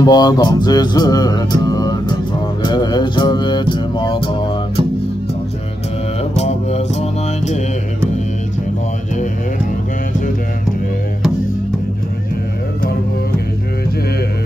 Samba danse söyle Rızange çöve cemadan Sançene babe sonan gibi Çelaye rügen süremce Gecüce karbu gecüce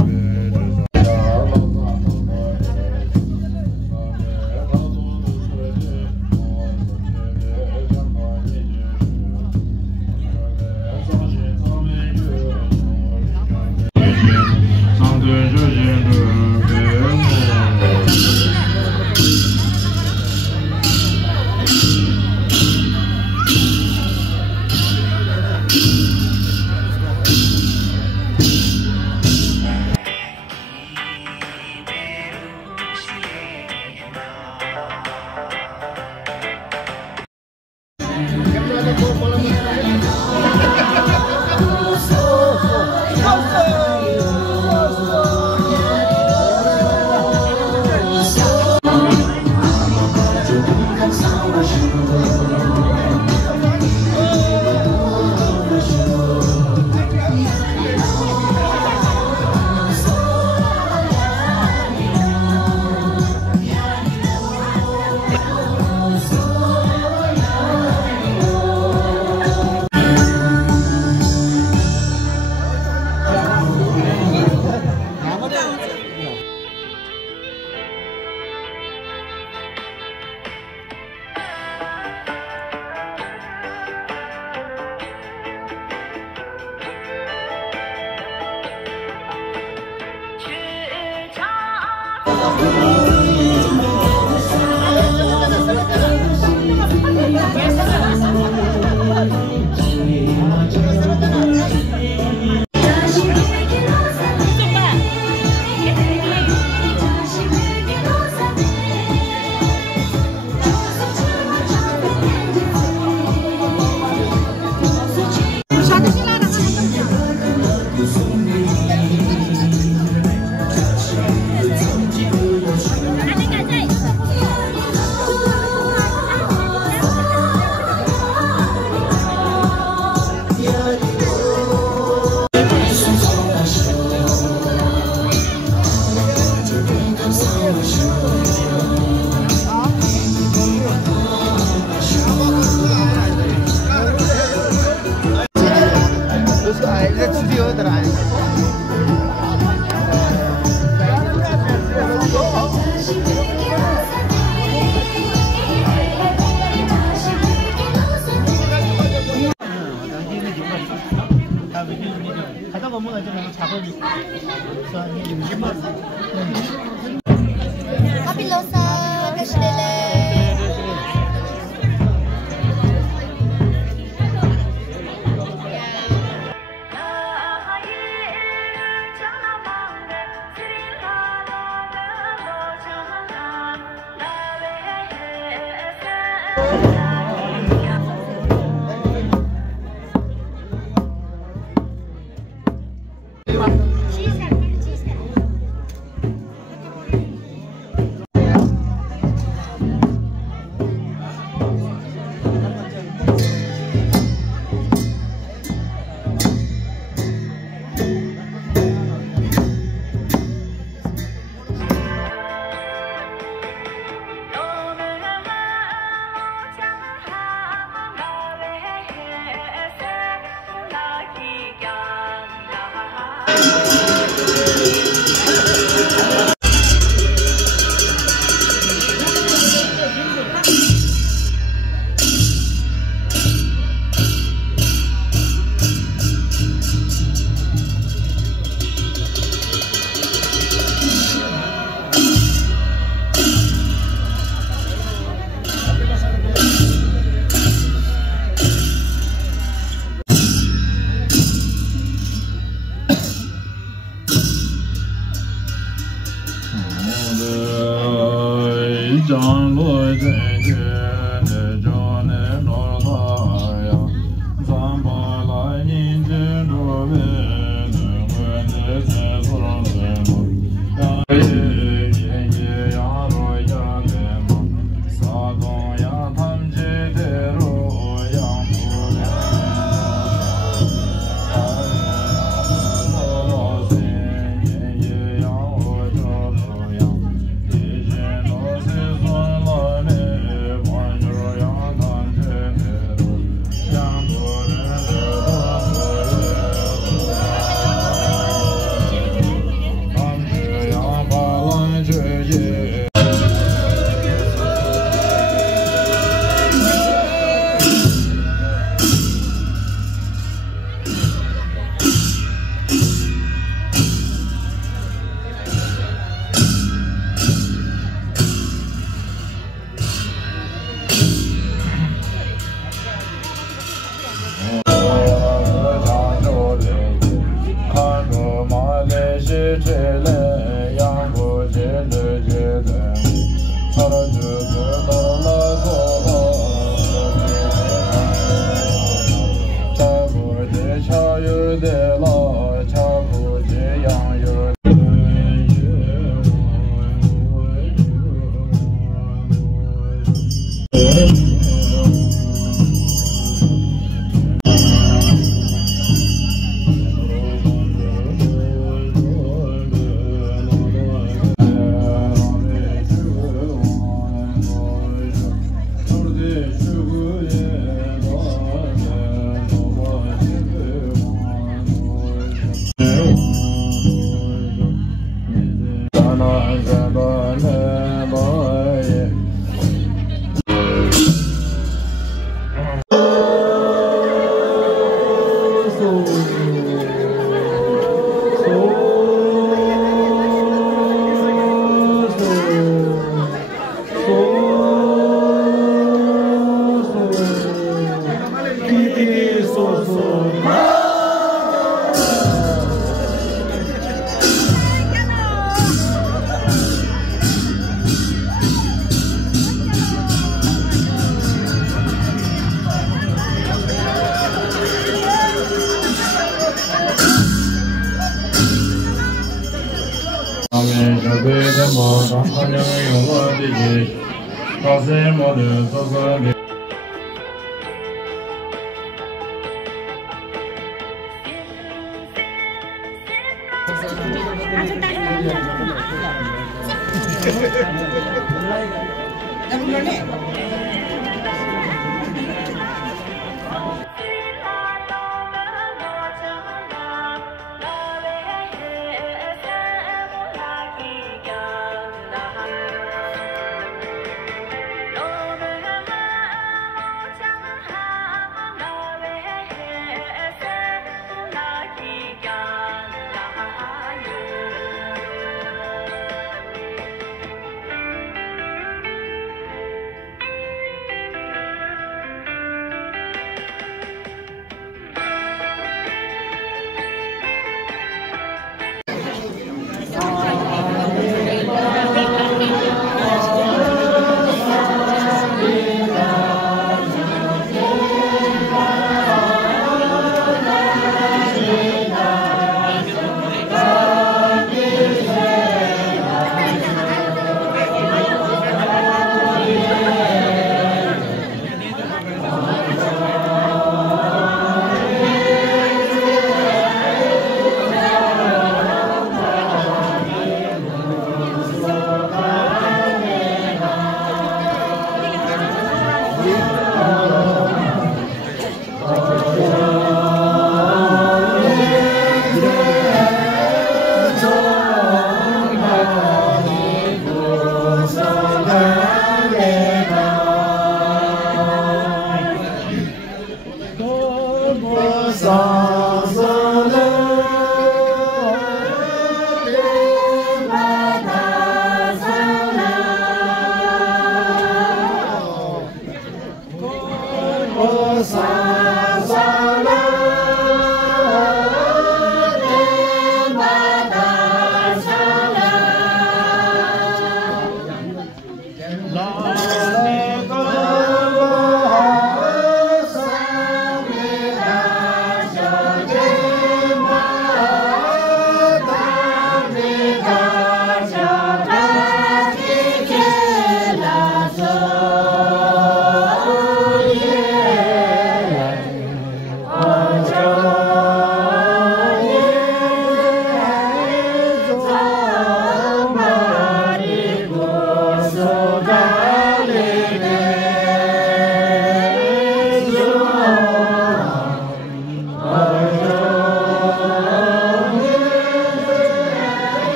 Papilosa, Kashdele.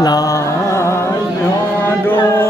La Amen.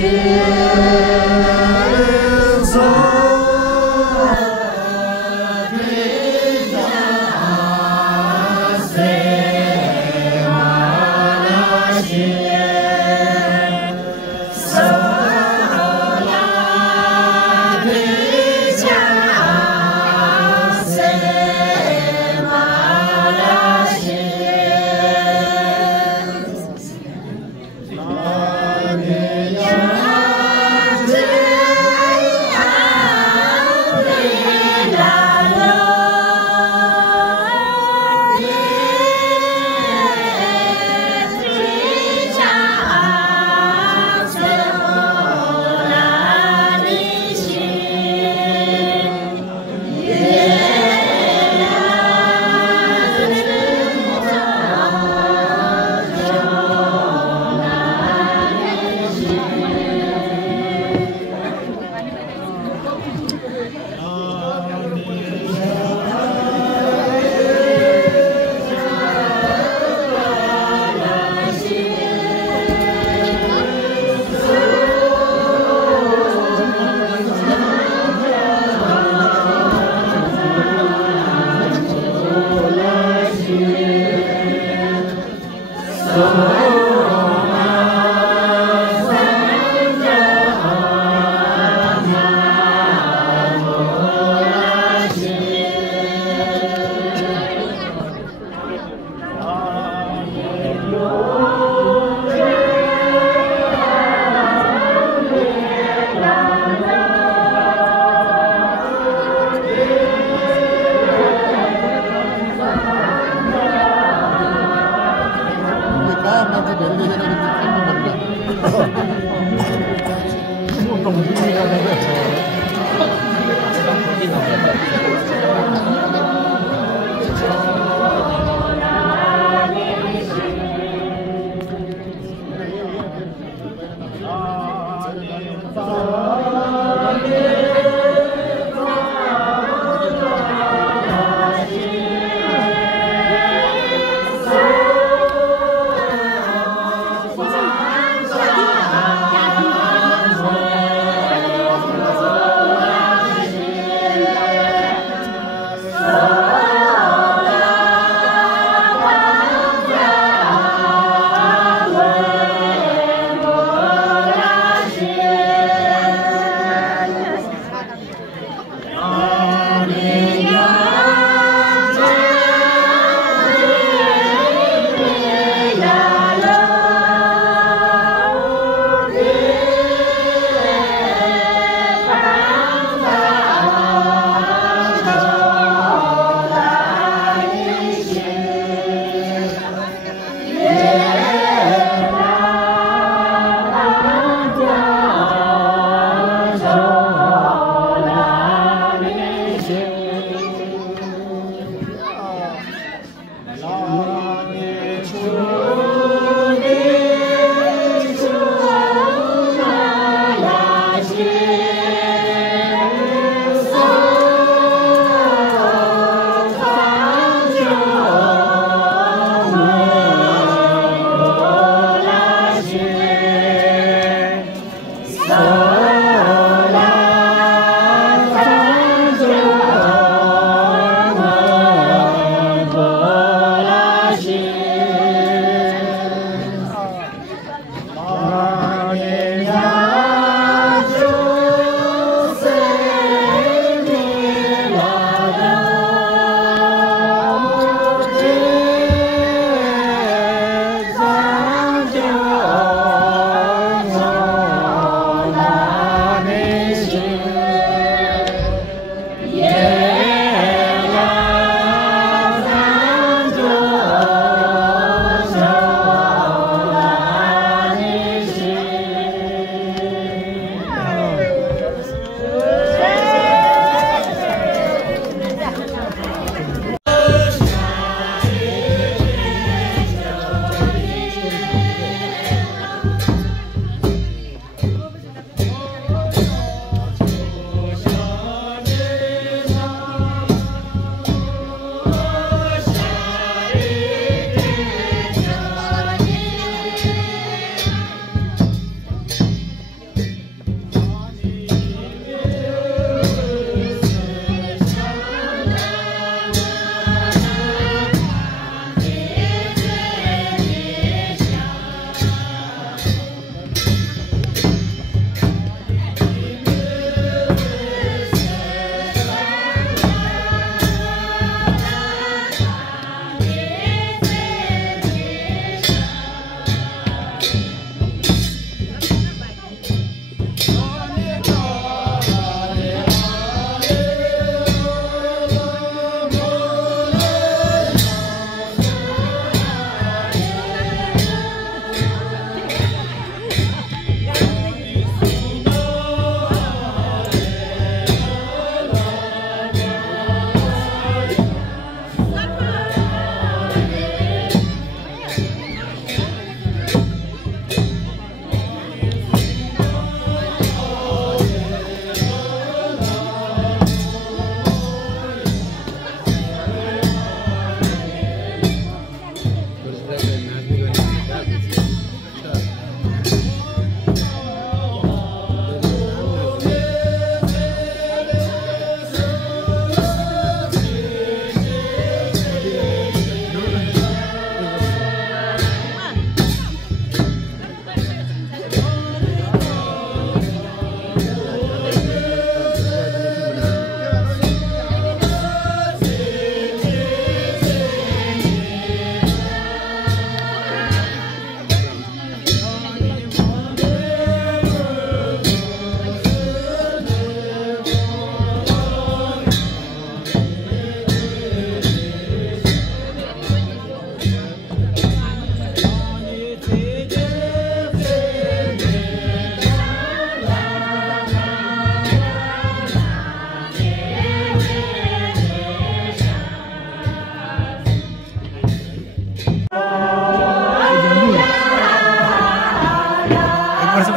la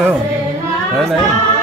không? Đấy này.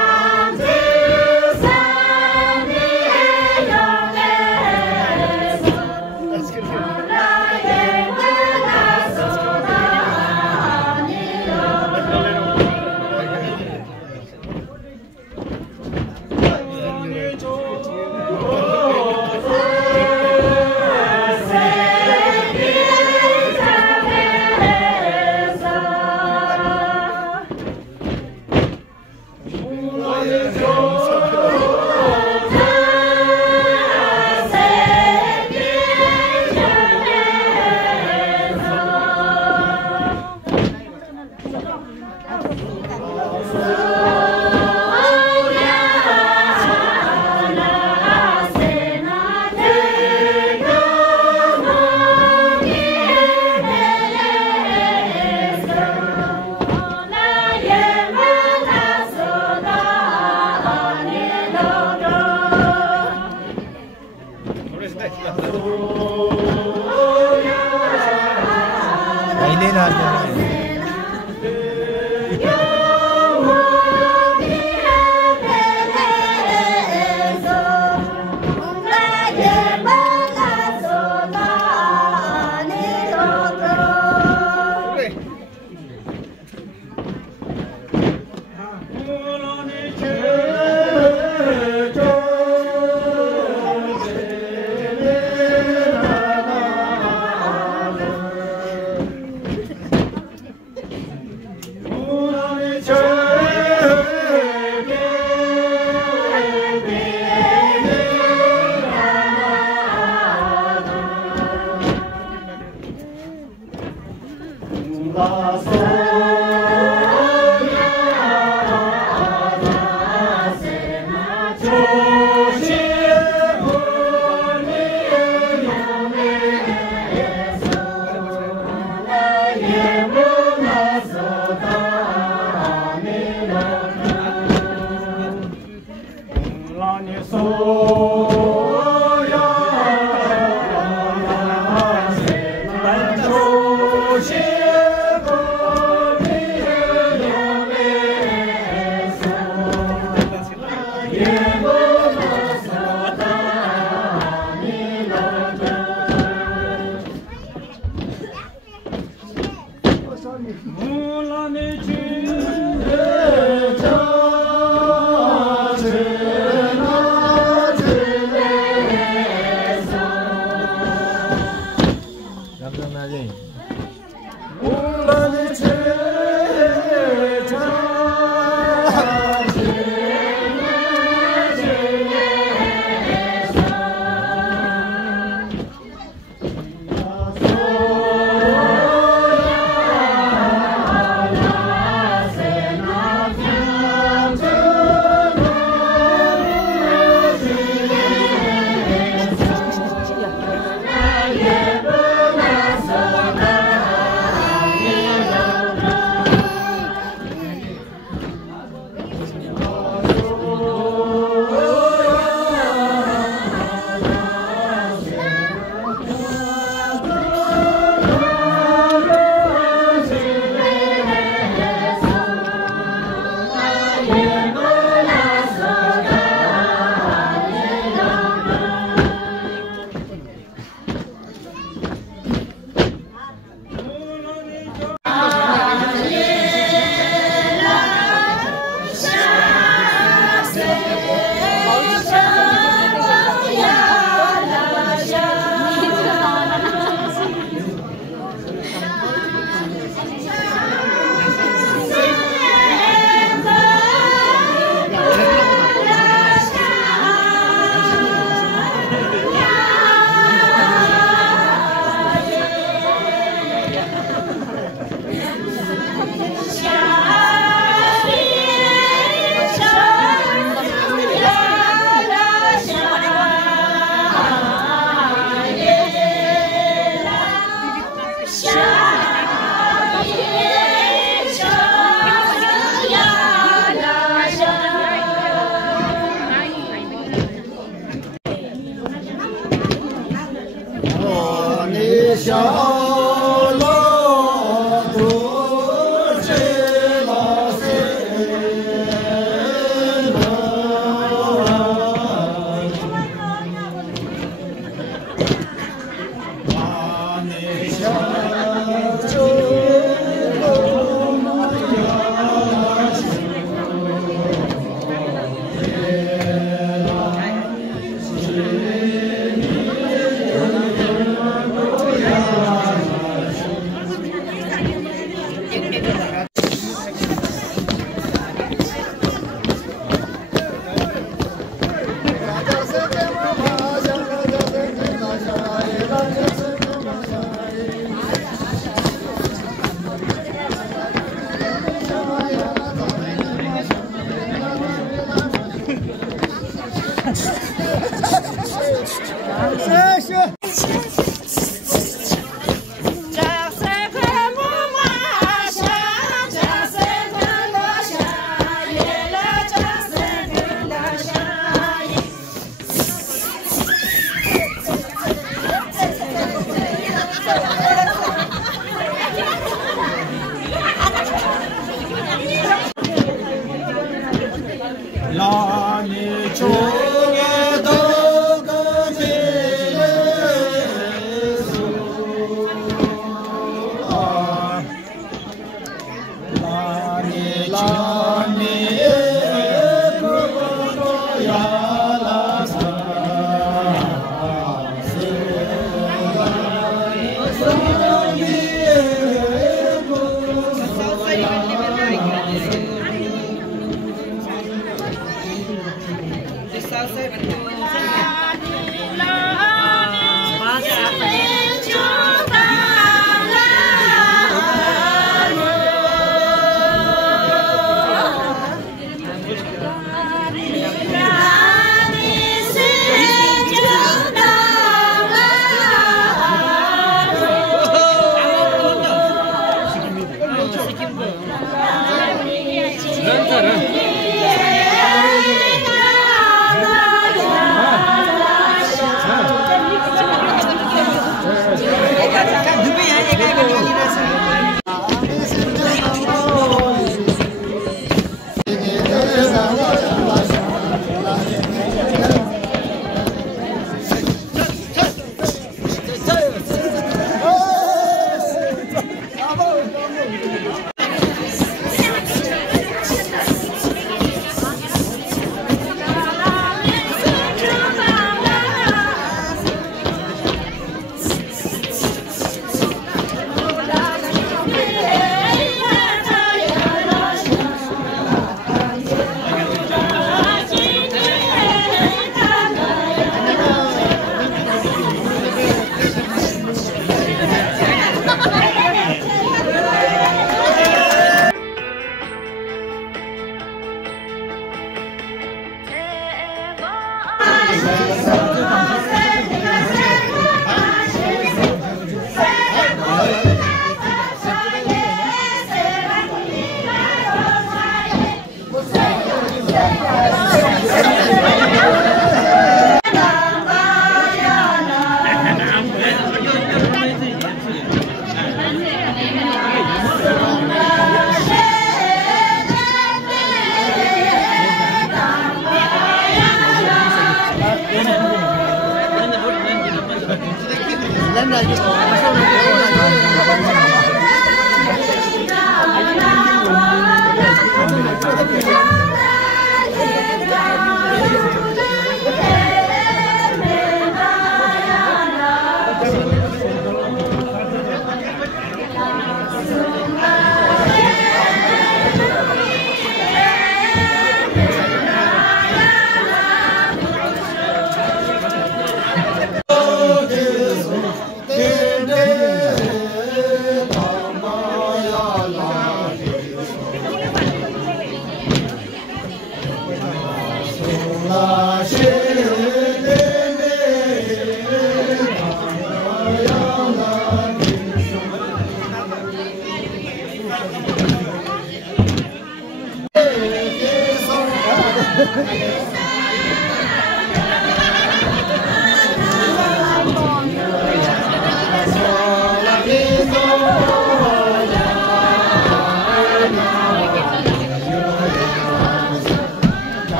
라니 중에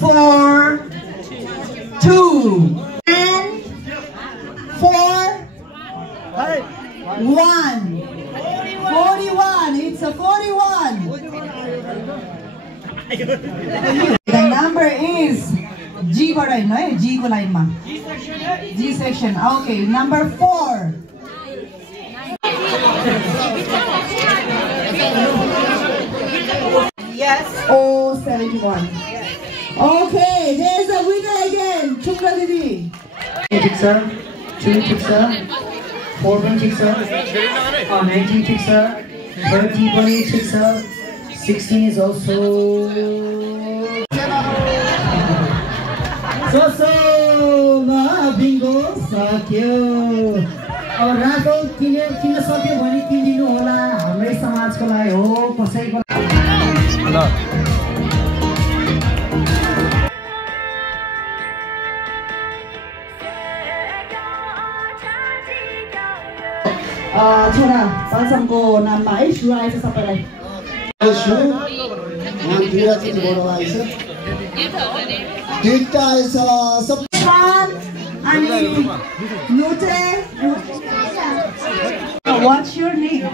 4, 2, and 4, 1. 41. It's a 41. The number is G ko rin, no? G ko line ma. G section. Okay, number 4. Yes. Oh, 71. Okay, there's a winner again. Chukla Didi. 6 sir, 2 6 sir, 4 6 sir, 19 6 sir, 30 6 sir, 16 is also. So bingo सक्यो अब रातो किन सक्यो भने किनिदिनु होला हाम्रै समाजको लागि हो कसैको छोरा पाल्समको नाममा है सु आएछ सबैलाई What's your name?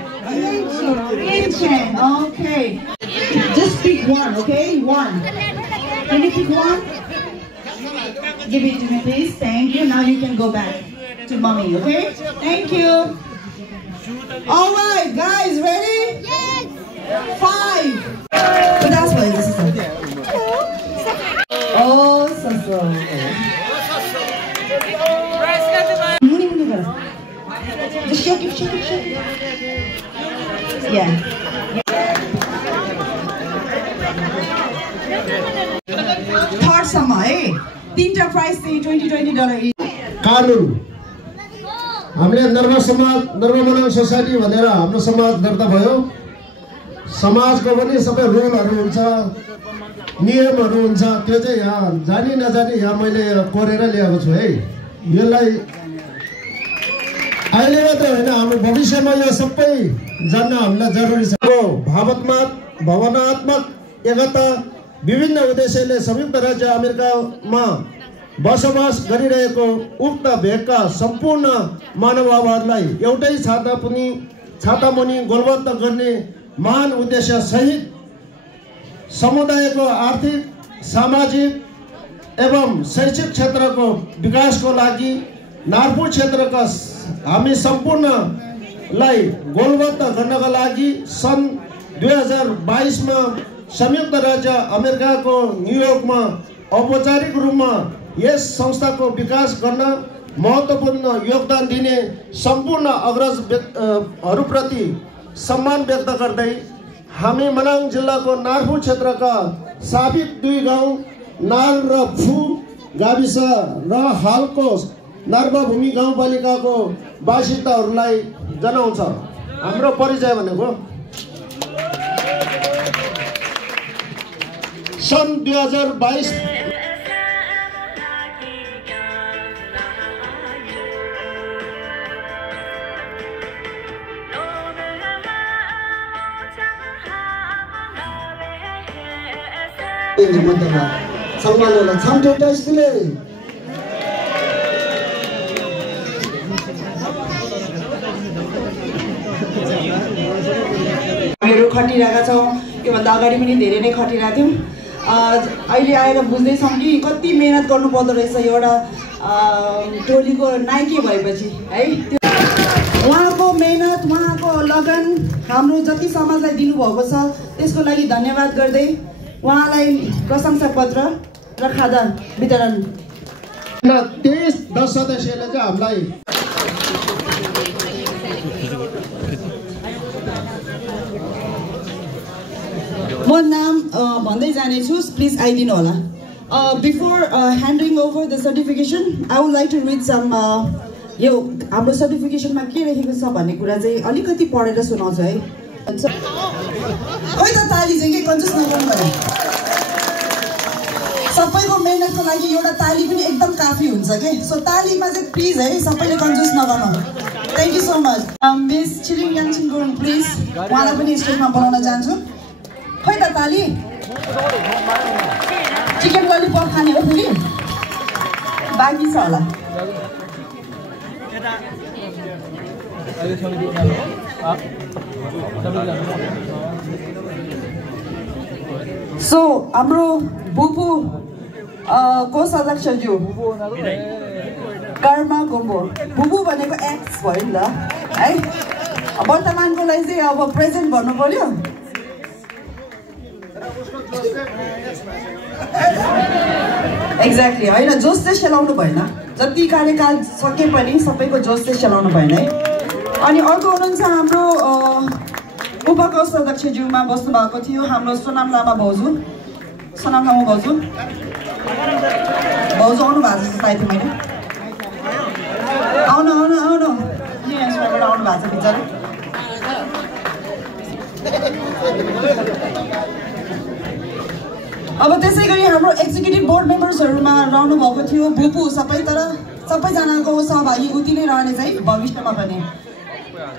Rinchen. Okay. Just pick one, okay? One. Can you pick one? Give it to me, please. Thank you. Now you can go back to mommy, okay? Thank you. All right, guys, ready? Yes. 5. But that's why this is. Oh, so. Just shake it. Yeah. Third summer, eh? Tinta price $20 कानुन हामीले नर्म समाज नर्म Manang society भनेर हाम्रो समाज दर्ता भयो समाजको पनि सबै रुलहरु हुन्छ नियमहरु हुन्छ त्यो चाहिँ यहाँ जानी नजानी यहाँ मैले कोरेर ल्याएको छु है यसलाई अहिले मात्र हैन हाम्रो भविष्यमा यो सबै जान्न हामीलाई जरुरी छ भावनात्मक एकता विभिन्न उद्देश्यले संयुक्त राज्य अमेरिकामा बसोबास गरिरहेको उक्त भेगका सम्पूर्ण मानवहरूलाई एउटै छातामुनि गोलबद्ध गर्ने महान उद्देश्य सहित समुदायको आर्थिक सामाजिक एवं शैक्षिक क्षेत्रको विकासको लागि नारपुर क्षेत्रका हामी सम्पूर्णलाई गोलबद्ध गर्नका लागि सन् 2022 मा संयुक्त राज्य अमेरिकाको न्युयोर्कमा औपचारिक रूपमा यस संस्थाको विकास गर्न महत्त्वपूर्ण योगदान दिने सम्पूर्ण अग्रजहरूप्रति सम्मान व्यक्त गर्दै हामी मनाङ जिल्लाको नारपुर क्षेत्रका साबिक 2 गाउँ नाल र फु गाविस र हालको नार्वाभूमि गाउँपालिकाको बासिन्दाहरूलाई जनाउँछ हाम्रो परिचय भनेको सन् 2022 सम्मानना 참조자 있으래 हामीहरू खटिरहेका छौं योभन्दा अगाडि पनि धेरै नै खटिरहेका थियौं अहिले आएर बुझ्दैछौं कि कति मेहनत गर्नु पर्दो रहेछ एउटा टोलीको नायकी भएपछि है उहाँको मेहनत उहाँको लगन हाम्रो जति समाजलाई दिनुभएको छ त्यसको लागि धन्यवाद गर्दै उहाँलाई प्रशंसा पत्र र खादा वितरण 23 सदस्यले चाहिँ हामीलाई म नाम भन्दै जाने छु प्लिज आइदिनु होला before handing over the certification I would like to read some यो हाम्रो सर्टिफिकेसनमा के लेखेको छ भन्ने कुरा चाहिँ अलिकति पढेर सुनाउँछु है ओइ त ताली चाहिँ के कन्जुस नगर्नु भयो सबैको मेहनतको लागि एउटा ताली पनि एकदम काफी हुन्छ के सो तालीमा चाहिँ प्लिज है सबैले कन्जुस नगर्नु thank you so much miss Chhiring Yangchhing Gurung please उहाँलाई पनि स्टेजमा बोलाउन चाहन्छु खै त ताली चिकन ललिपप बाँकी छ होला सो हाम्रो बुबु कोष अध्यक्षज्यू कर्मा गोम्बो बुबु भनेको एक्स भयो नि त है वर्तमानको लागि चाहिँ अब प्रेजेन्ट भन्नु पर्यो एक्ज्याक्टली होइन जोस चाहिँ सेलाउनु भएन जति कार्यकाल सके पनि सबैको जोस चाहिँ सेलाउनु भएन है अनि अर्को हुनुहुन्छ हाम्रो उपकोष अध्यक्षज्यूमा बस्नु भएको थियो हाम्रो सोनाम लामा भाउजू सोनाम लामा भाउजू भाउजू आउनु भएको जस्तो पाएको थिएँ मैले आउनु आउनु आउनु यहाँबाट आउनु भएको छ बिचरा अब त्यसै गरी हाम्रो एक्जिक्युटिभ बोर्ड मेम्बर्सहरूमा रहनु भएको थियो भुपु सबै तर सबैजनाको सहभागी उति नै रहने चाहिँ भविष्यमा पनि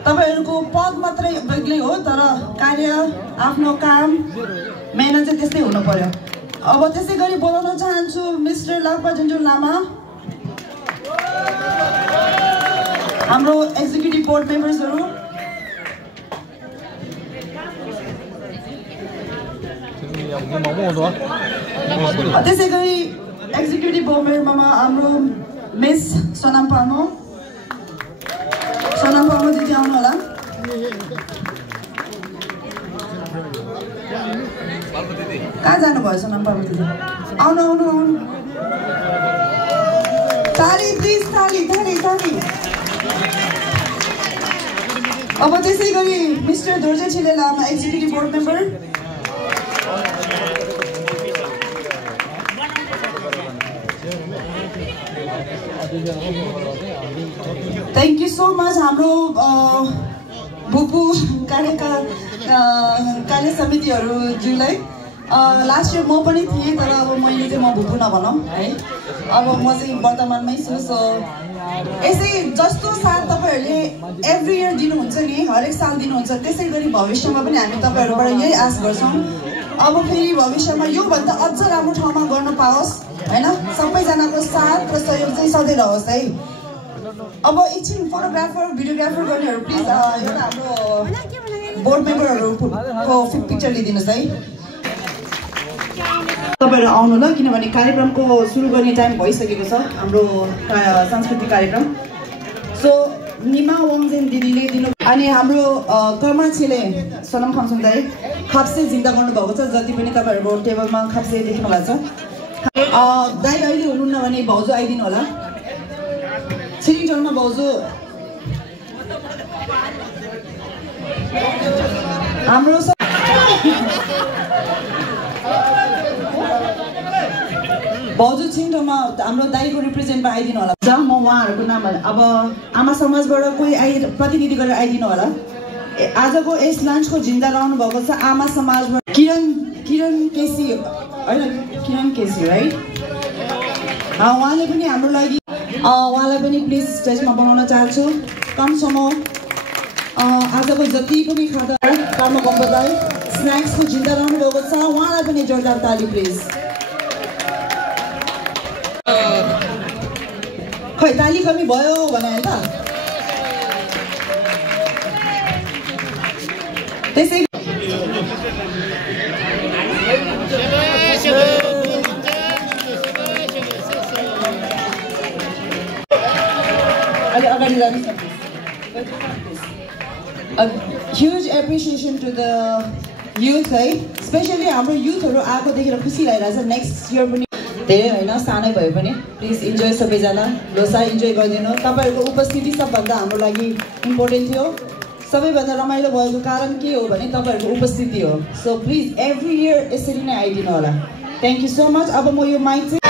तपाईहरुको पद मात्रै बेग्लै हो तर कार्य आफ्नो काम मेहनत चाहिँ त्यस्तै हुनु पर्यो अब त्यसै गरी बोलाउन चाहन्छु मिस्टर लाक्पा जुन्जुन लामा हाम्रो एक्जिक्युटिभ बोर्ड मेम्बर्सहरू त्यसै गरी एक्जिक्युटिभ बोर्ड मेम्बरमा हाम्रो मिस सोनाम पामो दिदी आउनु होला कहाँ जानुभयो सोनाम पामो दिदी आउनु आउनु आउनु ताली प्लिज ताली ताली ताली अब त्यसै गरी mister Dorje Chhiley Lama executive board member thank you so much हाम्रो भुपु कार्य समितिहरूज्यूलाई लास्ट इयर म पनि थिएँ तर अब मैले चाहिँ म भुपु नभनौँ है अब म चाहिँ वर्तमानमै छु सो यसै जस्तो साथ तपाईँहरूले एभ्री इयर दिनुहुन्छ नि हरेक साल दिनुहुन्छ त्यसै गरी भविष्यमा पनि हामी तपाईँहरूबाट यही आश गर्छौँ अब फेरि भविष्यमा योभन्दा अझ राम्रो ठाउँमा गर्न पाओस् हैन सबैजनाको साथ र सहयोग चाहिँ सधैँ रहोस् है अब एकछिन फोटोग्राफर भिडियोग्राफर गर्नेहरू प्लिज एउटा हाम्रो बोर्ड मेम्बरहरूको पिक्चर लिइदिनुहोस् है तपाईँहरू आउनु ल किनभने कार्यक्रमको सुरु गर्ने टाइम भइसकेको छ हाम्रो सांस्कृतिक कार्यक्रम सो निमा वाङजेन दिदीले दिनु अनि हाम्रो कर्मा छिले सोनम खम्सुङ दाइ खाप्से जिम्दा गर्नुभएको छ जति पनि तपाईँहरूको टेबलमा खाप्से देख्नु भएको छ दाइ अहिले हुनुहुन्न भने भाउजू आइदिनु होला छिरिङचोलमा भाउजू हाम्रो भाउजू छिङटोमा हाम्रो दाइको रिप्रेजेन्टमा आइदिनु होला म उहाँहरूको नाम अब आमा समाजबाट कोही प्रतिनिधि गरेर आइदिनु होला आजको यस लन्चको जिम्दा रहनु भएको छ आमा समाजबाट किरण केसी होइन किरण केसी राइट उहाँले पनि हाम्रो लागि उहाँलाई पनि प्लिज स्टेजमा बनाउन चाहन्छु कमसम्म आजको जति पनि खाजा कर्म गम्बदाई स्न्याक्सको जिम्दा रहनु भएको छ उहाँलाई पनि जोरदार ताली प्लिज खै ताली कमी भयो भने होइन त्यसै अलि अगाडि जानुहोस् न huge appreciation to the youth है स्पेसली हाम्रो युथहरू आएको देखेर खुसी लागिरहेछ नेक्स्ट इयर पनि धेरै होइन सानै भए पनि प्लिज इन्जोय सबैजना लोसार इन्जोय गरिदिनु तपाईँहरूको उपस्थिति सबभन्दा हाम्रो लागि इम्पोर्टेन्ट थियो सबैभन्दा रमाइलो भएको कारण के हो भने तपाईँहरूको उपस्थिति हो सो प्लिज एभ्री इयर यसरी नै आइदिनु होला थ्याङ्क यू सो मच अब म यो माइक चाहिँ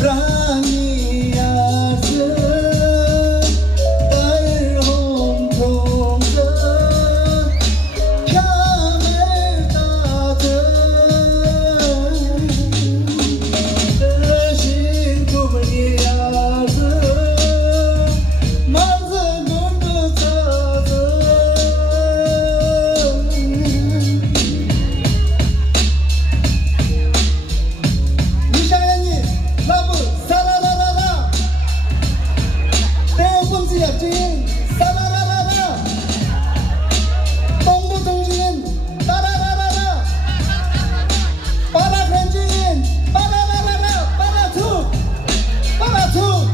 Rani as, dar home to. 동지력 증인 따라라라라 동부 동지인 따라라라라 빠라간 증인 빠라라라라 빠라투 빠라투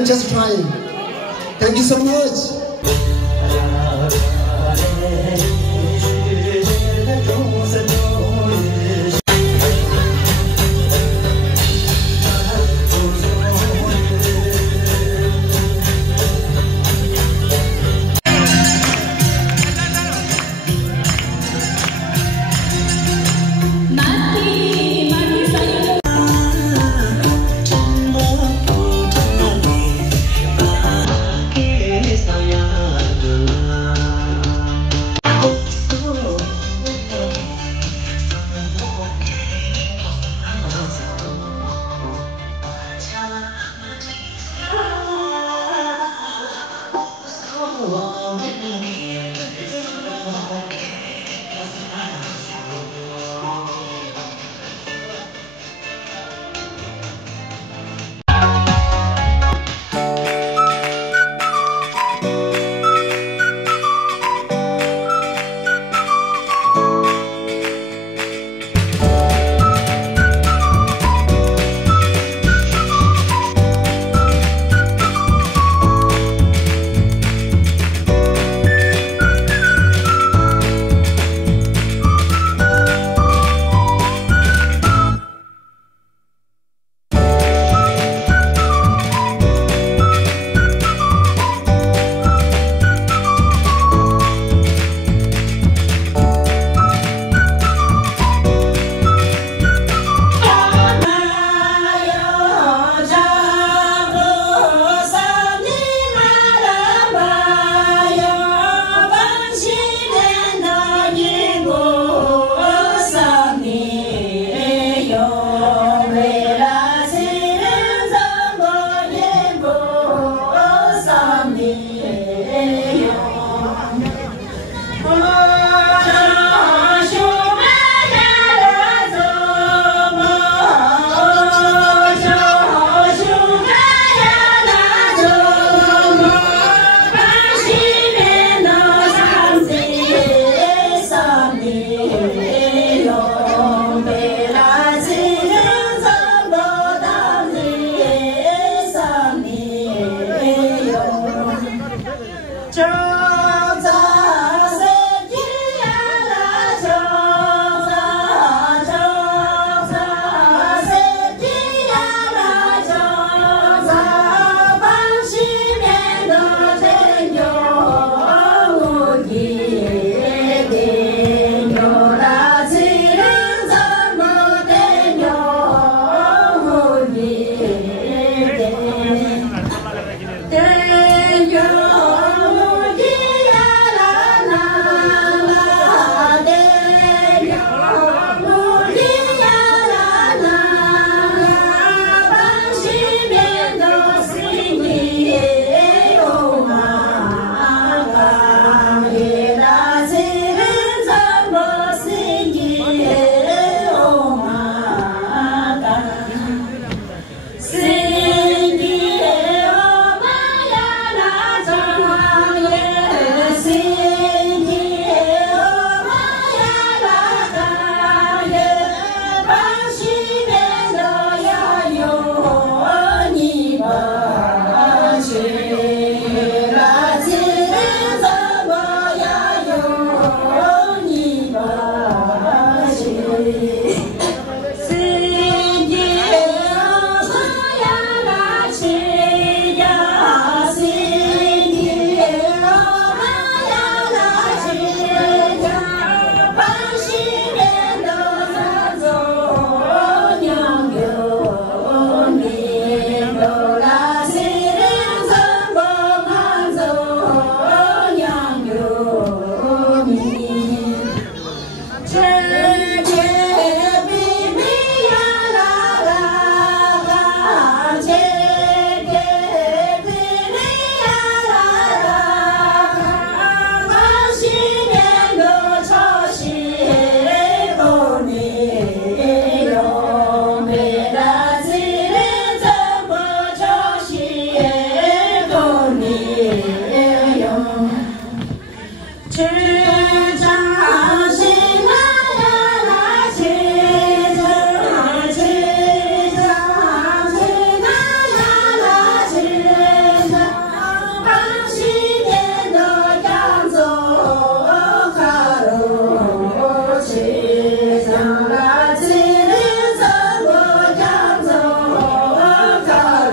I'm just trying. Thank you so much.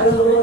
आज